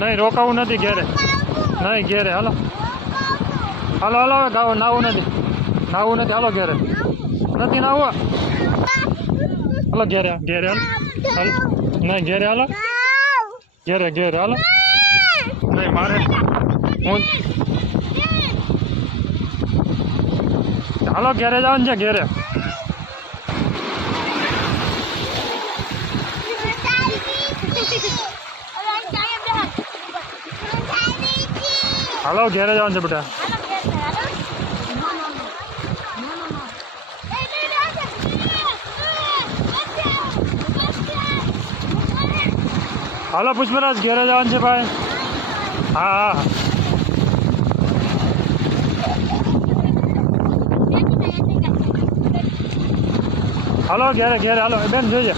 નહીં રોકાવું નથી ઘેરે, નહીં ઘેરે. હાલો હાલો હાલો, હવે ગાવ નાવું નથી, નાવું નથી. હાલો ઘેરે નથી નાવું. હાલો ઘેરે, ઘેરે હાલો, હાલો નહીં ઘેરે, હાલો ઘેરે, ઘેરે હાલો. નહીં મારે હું હાલો ઘેરે જવાનું છે, ઘેરે. હાલો ઘેરે જવાનું છે બેટા. હાલો પુષ્પરાજ ઘેરે જવાનું છે ભાઈ. હા હા હાલો ઘેરે, ઘેરે હાલો. બેન જોઈએ